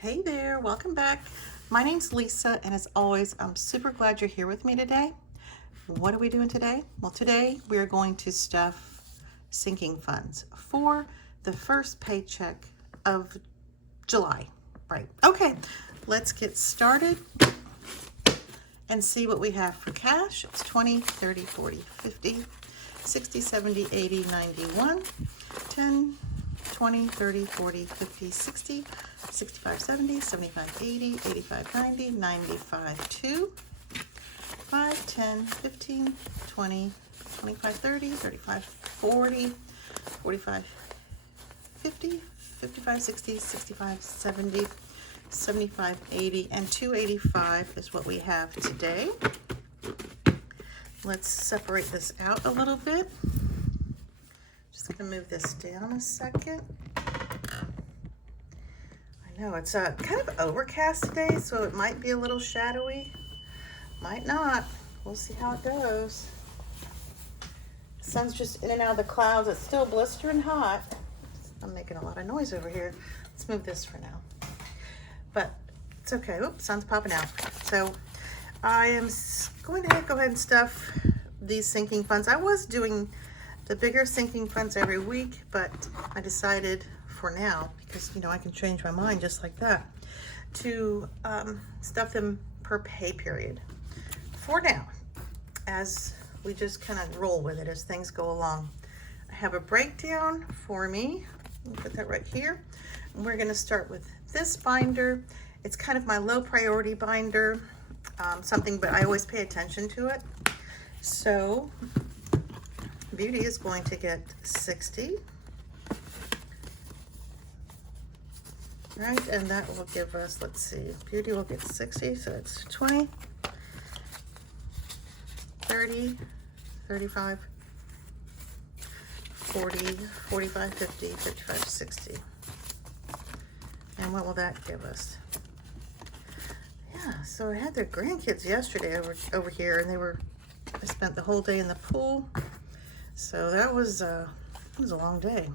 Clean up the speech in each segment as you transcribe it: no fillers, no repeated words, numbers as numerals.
Hey there, welcome back. My name's Lisa, and as always, I'm super glad you're here with me today. What are we doing today? Well, today we are going to stuff sinking funds for the first paycheck of July. Right. Okay, let's get started and see what we have for cash. It's 20, 30, 40, 50, 60, 70, 80, 91, 10, 20, 30, 40, 50, 60, 65, 70, 75, 80, 85, 90, 95, 2, 5, 10, 15, 20, 25, 30, 35, 40, 45, 50, 55, 60, 65, 70, 75, 80, and 285 is what we have today. Let's separate this out a little bit. Just gonna move this down a second. I know it's kind of overcast today, so it might be a little shadowy. Might not. We'll see how it goes. The sun's just in and out of the clouds. It's still blistering hot. I'm making a lot of noise over here. Let's move this for now. But it's okay. Oops, sun's popping out. So I am going to go ahead and stuff these sinking funds. I was doing the bigger sinking funds every week, but I decided for now, because I can change my mind just like that, to stuff them per pay period for now, as we just kind of roll with it as things go along. I have a breakdown for me. I'll put that right here. And we're going to start with this binder. It's kind of my low priority binder, but I always pay attention to it. So Beauty is going to get 60. Right, and that will give us, let's see, Beauty will get 60, so it's 20, 30, 35, 40, 45, 50, 55, 60. And what will that give us? Yeah, so I had their grandkids yesterday over here, and I spent the whole day in the pool. So that was it was a long day.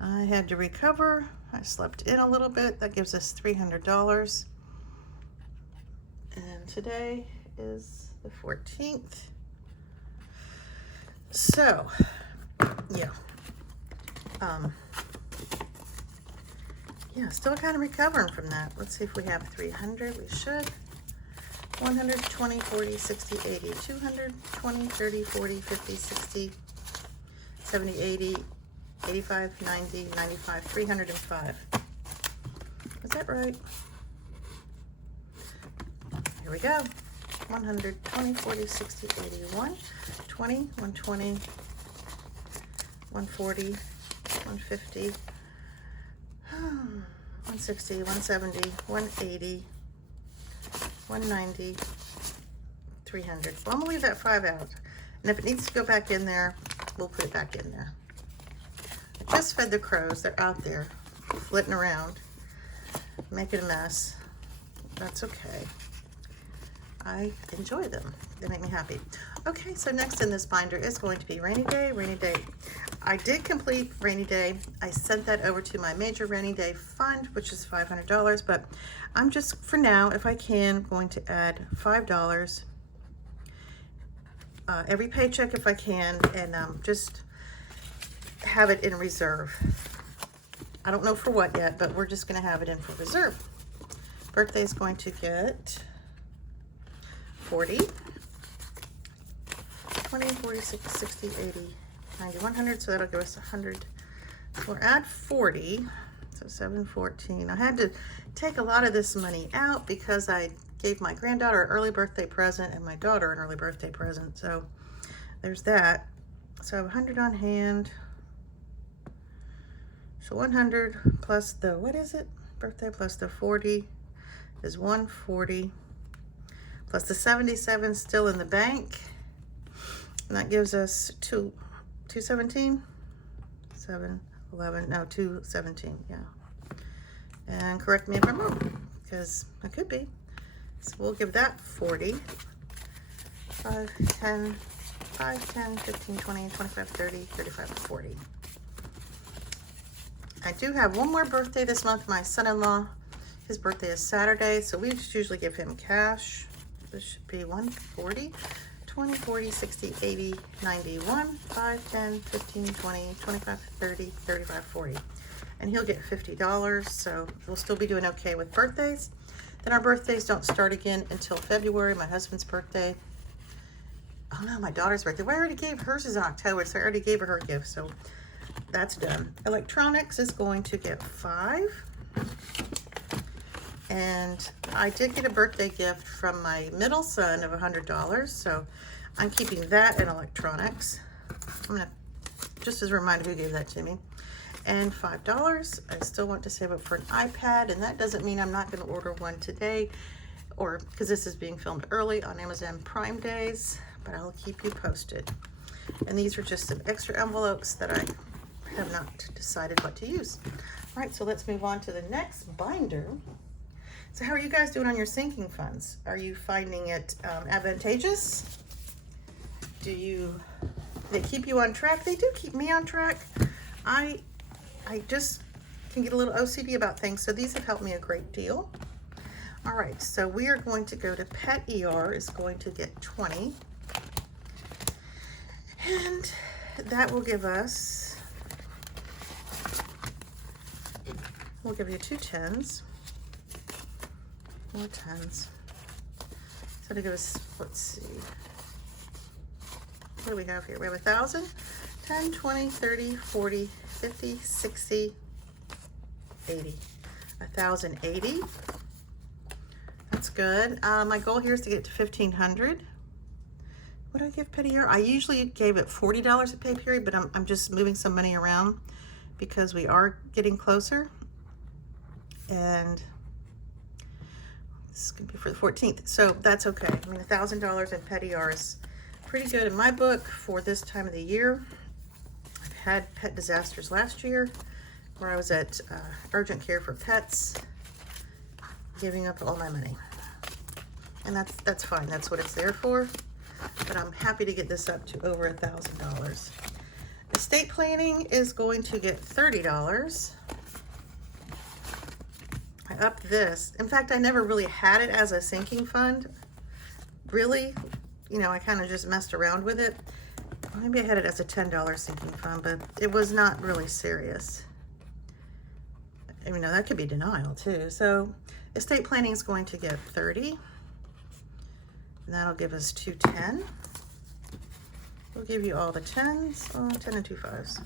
I had to recover. I slept in a little bit. That gives us $300. And today is the 14th. So, yeah. Yeah, still kind of recovering from that. Let's see if we have 300. We should. 100, 20, 40, 60, 80, 200, 20, 30, 40, 50, 60, 70, 80, 85, 90, 95, 305. Is that right? Here we go. 100, 20, 40, 60, 81, 20, 120, 140, 150, 160, 170, 180, 190, 300. Well, I'm gonna leave that 5 out. And if it needs to go back in there, we'll put it back in there. I just fed the crows. They're out there flitting around, making a mess. That's okay. I enjoy them. They make me happy. Okay, so next in this binder is going to be rainy day, rainy day. I did complete rainy day. I sent that over to my major rainy day fund, which is $500, but I'm just, for now, if I can, going to add $5 every paycheck if I can, and just have it in reserve. I don't know for what yet, but we're just going to have it in for reserve. Birthday is going to get 40, 20, 46, 60, 80, 90, 100, so that'll give us 100. We'll add 40, so 714. I had to take a lot of this money out because I gave my granddaughter an early birthday present and my daughter an early birthday present, so there's that. So I have 100 on hand. So 100 plus the, what is it? Birthday plus the 40 is 140. Plus the 77 still in the bank. And that gives us 217, 7, 11, no, 217, yeah. And correct me if I'm wrong, because I could be. So we'll give that 40, 5, 10, 5, 10, 15, 20, 25, 30, 35, 40. I do have one more birthday this month. My son-in-law His birthday is Saturday, so we just usually give him cash. This should be 140, 20, 40, 60, 80, 91, 5, 10, 15, 20, 25, 30, 35, 40. And he'll get $50, so we'll still be doing okay with birthdays. Then our birthdays don't start again until February, my husband's birthday. Oh no, my daughter's birthday. Well, I already gave hers is in October, so I already gave her gift, so that's done. Electronics is going to get 5. And I did get a birthday gift from my middle son of $100, so I'm keeping that in electronics. I'm gonna, just as a reminder who gave that to me. And $5, I still want to save up for an iPad, and that doesn't mean I'm not gonna order one today, or because this is being filmed early on Amazon Prime days, but I'll keep you posted. And these are just some extra envelopes that I have not decided what to use. All right, so let's move on to the next binder. So how are you guys doing on your sinking funds? Are you finding it advantageous? They keep you on track? They do keep me on track. I just can get a little OCD about things, so these have helped me a great deal. All right, so we are going to go to Pet ER is going to get 20. And that will give us, we'll give you 2 10s. More 10s. So to give us, let's see. What do we have here? We have 1,000, 10, 20, 30, 40, 50, 60, 80. 1,080. That's good. My goal here is to get to 1,500. What do I give Pet ER? I usually gave it $40 a pay period, but I'm just moving some money around because we are getting closer. And this is gonna be for the 14th, so that's okay. I mean, $1,000 in Pet ER is pretty good in my book for this time of the year. I've had pet disasters last year where I was at urgent care for pets, giving up all my money. And that's fine, that's what it's there for. But I'm happy to get this up to over $1,000. Estate planning is going to get $30. I upped this. In fact, I never really had it as a sinking fund. Really, you know, I kind of just messed around with it. Maybe I had it as a $10 sinking fund, but it was not really serious. I mean, that could be denial too. So estate planning is going to get 30. And that'll give us 210. We'll give you all the 10s. Oh, 10 and 2 5s.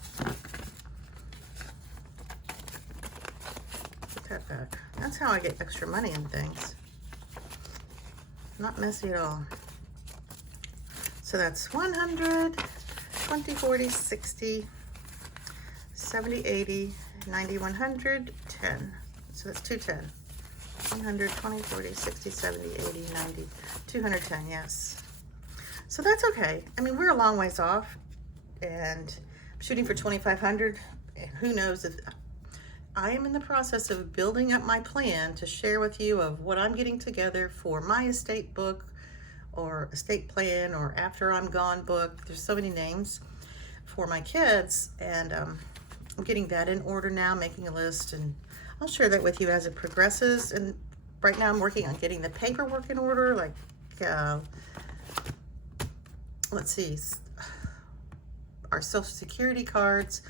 Put that back. That's how I get extra money in things. Not messy at all. So that's 100, 20, 40, 60, 70, 80, 90, 100, 10. So that's 210. 100, 20, 40, 60, 70, 80, 90, 210, yes. So that's okay. I mean, we're a long ways off, and I'm shooting for 2,500, and who knows if I am in the process of building up my plan to share with you of what I'm getting together for my estate book or estate plan or after I'm gone book. There's so many names for my kids, and I'm getting that in order now, making a list, and I'll share that with you as it progresses. And right now I'm working on getting the paperwork in order, like, let's see, our Social Security cards,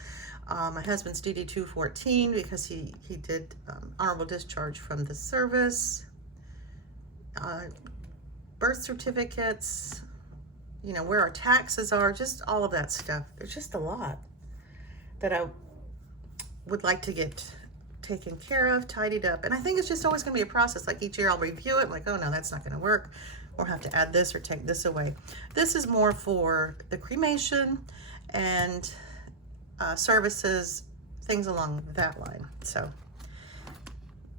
my husband's DD-214 because he did honorable discharge from the service, birth certificates, you know, where our taxes are, just all of that stuff. There's just a lot that I would like to get taken care of, tidied up. And I think it's just always going to be a process. Like each year I'll review it, like, oh no, that's not going to work, or have to add this or take this away. This is more for the cremation and services, things along that line. So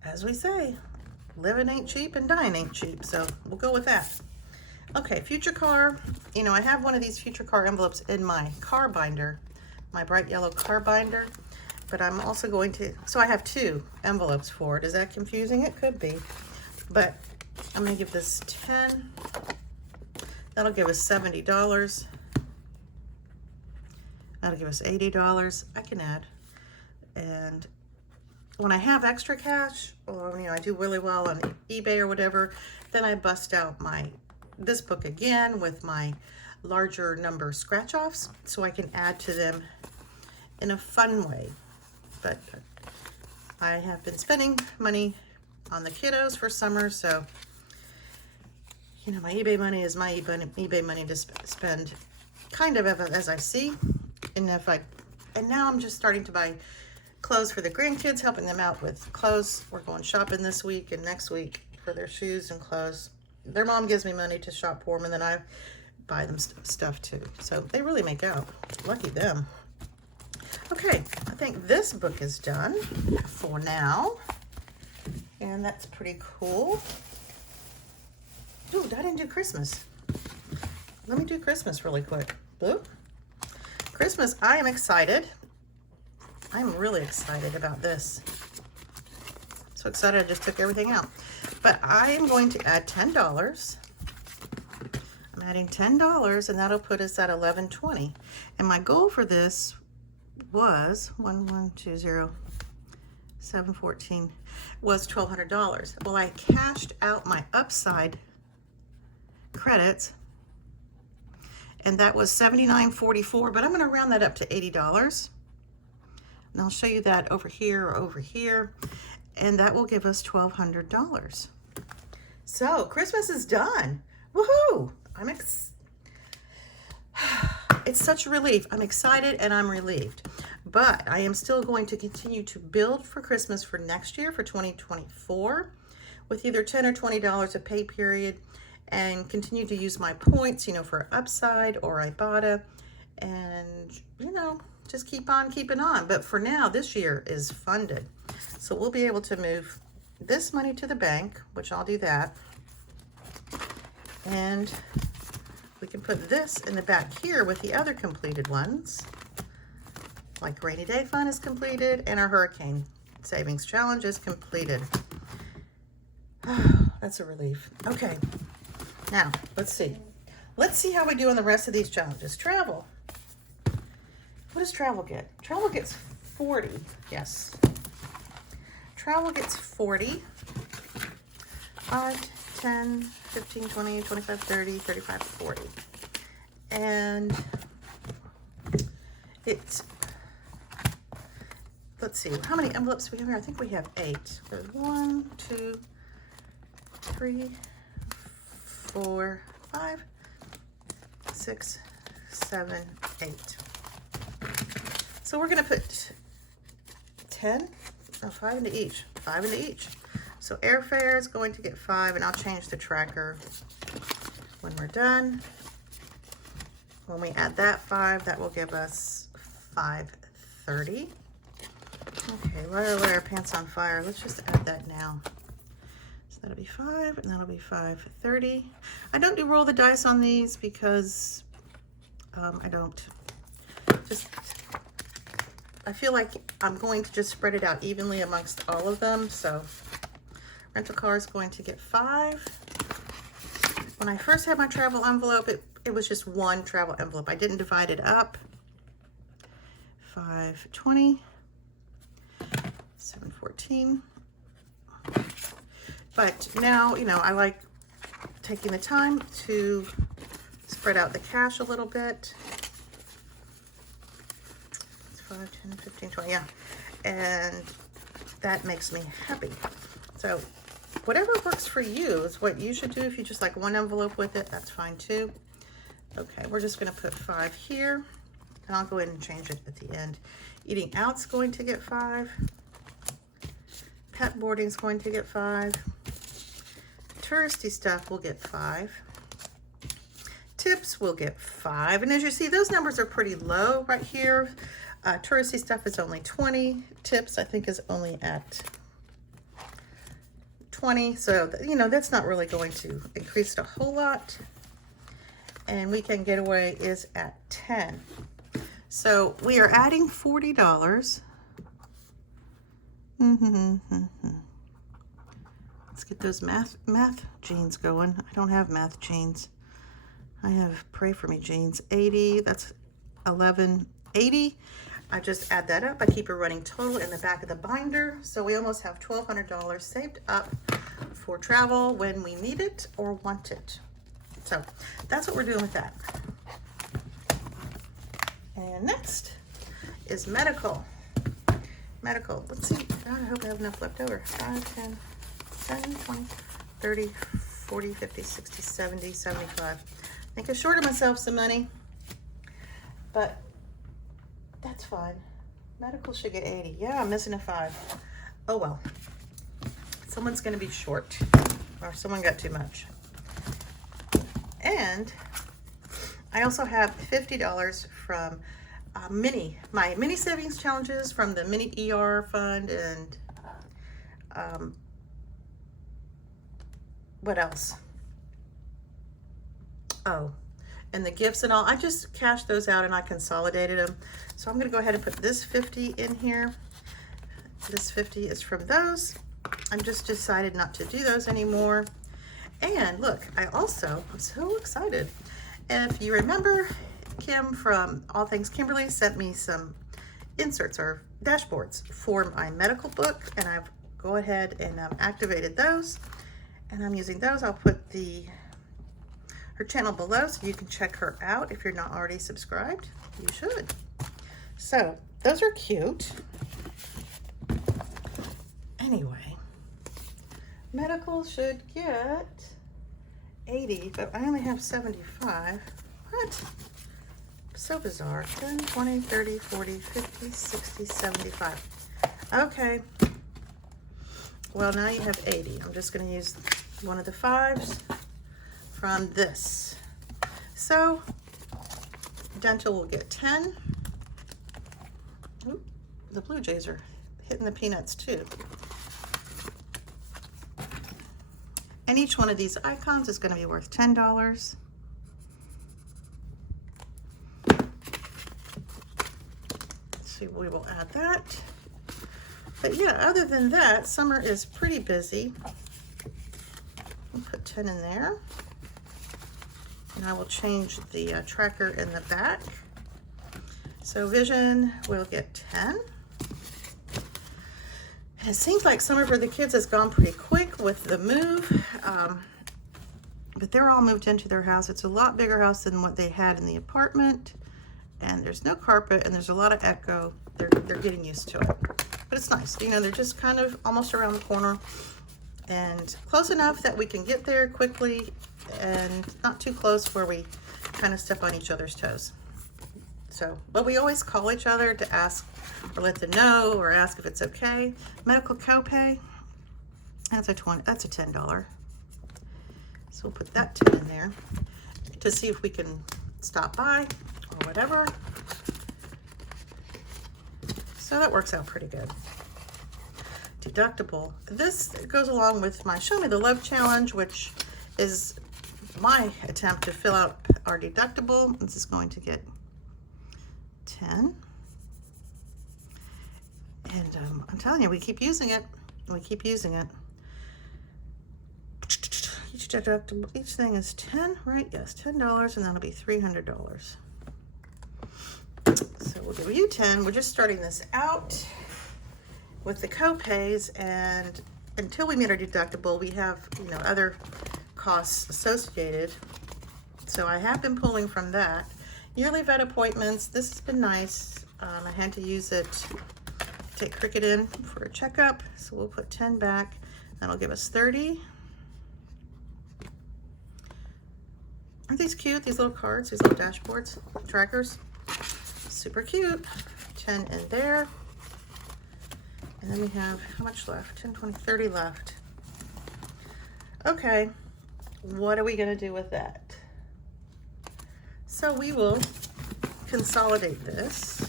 as we say, living ain't cheap and dying ain't cheap, so we'll go with that. Okay, future car. You know, I have one of these future car envelopes in my car binder, my bright yellow car binder, but I'm also going to, so I have 2 envelopes for it. Is that confusing? It could be, but I'm gonna give this 10. That'll give us $70. That'll give us $80. I can add. And when I have extra cash, or I do really well on eBay or whatever, then I bust out this book again with my larger number scratch-offs so I can add to them in a fun way. But I have been spending money on the kiddos for summer, so my eBay money is my eBay money to spend kind of as I see. And now I'm just starting to buy clothes for the grandkids, helping them out with clothes. We're going shopping this week and next week for their shoes and clothes. Their mom gives me money to shop for them, and then I buy them stuff too. So they really make out. Lucky them. Okay, I think this book is done for now. And that's pretty cool. Ooh, I didn't do Christmas. Let me do Christmas really quick. Blue. Christmas, I am excited. I'm really excited about this. So excited I just took everything out. But I am going to add $10. I'm adding $10 and that'll put us at $11.20. And my goal for this was 714 was $1,200. Well, I cashed out my upside credits and that was $79.44, but I'm going to round that up to $80. And I'll show you that over here or over here, and that will give us $1,200. So Christmas is done. Woohoo! It's such a relief. I'm excited and I'm relieved. But I am still going to continue to build for Christmas for next year, for 2024, with either $10 or $20 a pay period, and continue to use my points, for upside or Ibotta, and, just keep on keeping on. But for now, this year is funded. So we'll be able to move this money to the bank, which I'll do that. And we can put this in the back here with the other completed ones. Like rainy day fund is completed and our hurricane savings challenge is completed. That's a relief. Okay, now let's see. Let's see how we do on the rest of these challenges. Travel. What does travel get? Travel gets 40. Yes. Travel gets 40. 5, 10, 15, 20, 25, 30, 35, 40. And it's, let's see, how many envelopes do we have here? I think we have 8. There's 1, 2, 3, 4, 5, 6, 7, 8. So we're gonna put 5 into each, 5 into each. So airfare is going to get 5, and I'll change the tracker when we're done. When we add that 5, that will give us $5.30. Okay, light our pants on fire. Let's just add that now. So that'll be 5, and that'll be $5.30. I don't do roll the dice on these because I feel like I'm going to just spread it out evenly amongst all of them. So rental car is going to get 5. When I first had my travel envelope, it was just one travel envelope. I didn't divide it up. $5.20, $7.14. But now, I like taking the time to spread out the cash a little bit. 5, 10, 15, 20, yeah. And that makes me happy. So whatever works for you is what you should do. If you just like one envelope with it, that's fine too. Okay, we're just gonna put 5 here, and I'll go ahead and change it at the end. Eating out's going to get 5. Pet boarding's going to get 5. Touristy stuff will get 5. Tips will get 5. And as you see, those numbers are pretty low right here. Touristy stuff is only 20. Tips, I think, is only at 20. So, that's not really going to increase it a whole lot. And weekend getaway is at 10. So we are adding $40. Let's get those math jeans going. I don't have math jeans. I have Pray For Me jeans. 80, that's 11. 80. I just add that up. I keep a running total in the back of the binder. So we almost have $1,200 saved up for travel when we need it or want it. So that's what we're doing with that. And next is medical. Medical. Let's see. God, I hope I have enough left over. 5, 10, 10, 20, 30, 40, 50, 60, 70, 75. I think I shorted myself some money, but that's fine. Medical should get 80. Yeah, I'm missing a 5. Oh well. Someone's going to be short, or someone got too much. And I also have $50 from my mini savings challenges from the mini ER fund, and what else? Oh, and the gifts and all. I just cashed those out and I consolidated them. So I'm going to go ahead and put this 50 in here. This 50 is from those. I'm just decided not to do those anymore. And look, I'm so excited. If you remember, Kim from All Things Kimberly sent me some inserts or dashboards for my medical book, and I've go ahead and activated those, and I'm using those. I'll put her channel below so you can check her out. If you're not already subscribed, you should. So those are cute. Anyway, medical should get 80, but I only have 75. What? So bizarre. 10, 20, 30, 40, 50, 60, 75. Okay. Well, now you have 80. I'm just going to use one of the 5s from this. So dental will get 10. Ooh, the Blue Jays are hitting the peanuts too. And each one of these icons is going to be worth $10. So we will add that. But yeah, other than that, summer is pretty busy. I'll put 10 in there. And I will change the tracker in the back. So vision will get 10. And it seems like summer for the kids has gone pretty quick with the move. But they're all moved into their house. It's a lot bigger house than what they had in the apartment. And there's no carpet and there's a lot of echo. They're getting used to it. But it's nice. You know, they're just kind of almost around the corner and close enough that we can get there quickly and not too close where we kind of step on each other's toes. So, but we always call each other to ask or let them know or ask if it's okay. Medical copay, that's a $10. So we'll put that 10 in there to see if we can stop by or whatever. So that works out pretty good. Deductible. This goes along with my Show Me the Love Challenge, which is my attempt to fill out our deductible. This is going to get 10. And I'm telling you, we keep using it. We keep using it. Each deductible, each thing is 10, right? Yes, $10, and that'll be $300. So we'll give you 10. We're just starting this out with the co-pays, and until we meet our deductible, we have, you know, other costs associated. So I have been pulling from that. Yearly vet appointments. This has been nice. I had to use it to take Cricket in for a checkup. So we'll put 10 back. That'll give us 30. Aren't these cute? These little cards, these little dashboards, trackers. Super cute. 10 in there. And then we have, how much left? 10, 20, 30 left. Okay, what are we gonna do with that? So we will consolidate this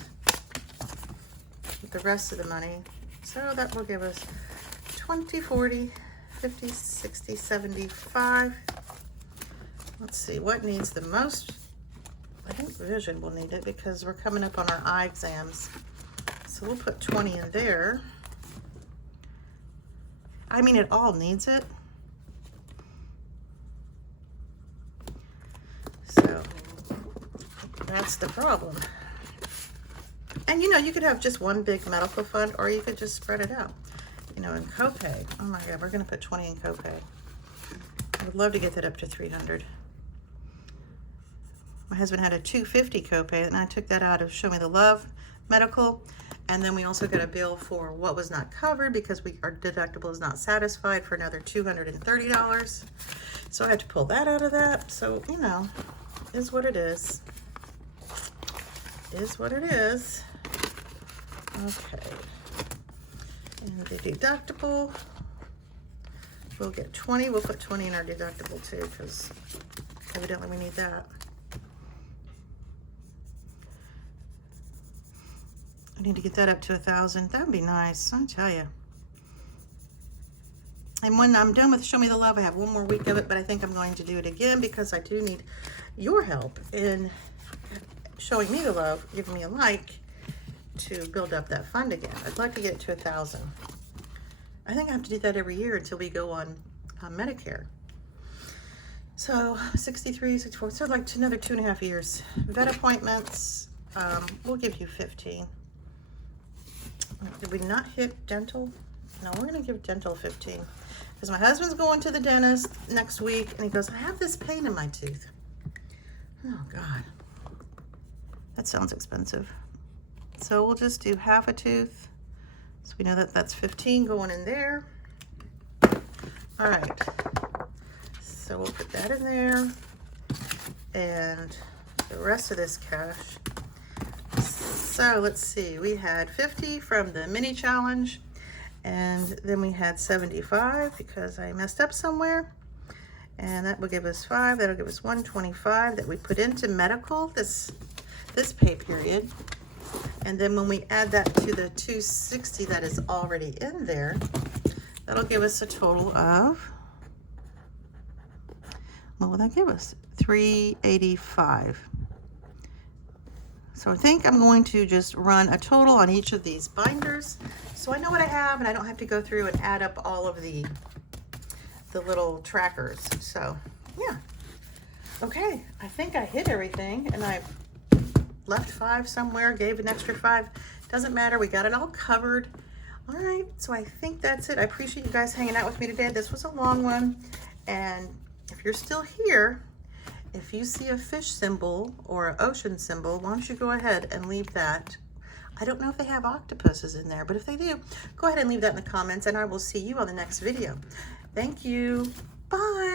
with the rest of the money. So that will give us 20, 40, 50, 60, 75. Let's see, what needs the most? I think vision will need it because we're coming up on our eye exams. So we'll put 20 in there. I mean, it all needs it. So that's the problem. And you know, you could have just one big medical fund, or you could just spread it out. You know, in copay. Oh my God, we're gonna put 20 in copay. I would love to get that up to 300. My husband had a $250 copay, and I took that out of Show Me the Love medical. And then we also got a bill for what was not covered because our deductible is not satisfied for another $230. So I had to pull that out of that. So, you know, is what it is. Is what it is. Okay. And the deductible, we'll get 20. We'll put 20 in our deductible too, because evidently we need that. I need to get that up to 1,000. That would be nice, I tell you. And when I'm done with Show Me the Love, I have one more week of it, but I think I'm going to do it again because I do need your help in showing me the love, giving me a like to build up that fund again. I'd like to get it to 1,000. I think I have to do that every year until we go on Medicare. So 63, 64, so like another 2.5 years. Vet appointments, we'll give you 15. Did we not hit dental? No, we're gonna give dental 15. Because my husband's going to the dentist next week and he goes, I have this pain in my tooth. Oh God, that sounds expensive. So we'll just do half a tooth. So we know that that's 15 going in there. All right, so we'll put that in there. And the rest of this cash. So let's see, we had 50 from the mini challenge, and then we had 75 because I messed up somewhere. And that will give us 5, that'll give us 125 that we put into medical this pay period. And then when we add that to the 260 that is already in there, that'll give us a total of, what will that give us? 385. So I think I'm going to just run a total on each of these binders so I know what I have and I don't have to go through and add up all of the little trackers. So yeah, okay, I think I hit everything, and I left 5 somewhere, gave an extra 5, doesn't matter, we got it all covered. All right, so I think that's it. I appreciate you guys hanging out with me today. This was a long one, and if you're still here, if you see a fish symbol or an ocean symbol, why don't you go ahead and leave that. I don't know if they have octopuses in there, but if they do, go ahead and leave that in the comments, and I will see you on the next video. Thank you. Bye.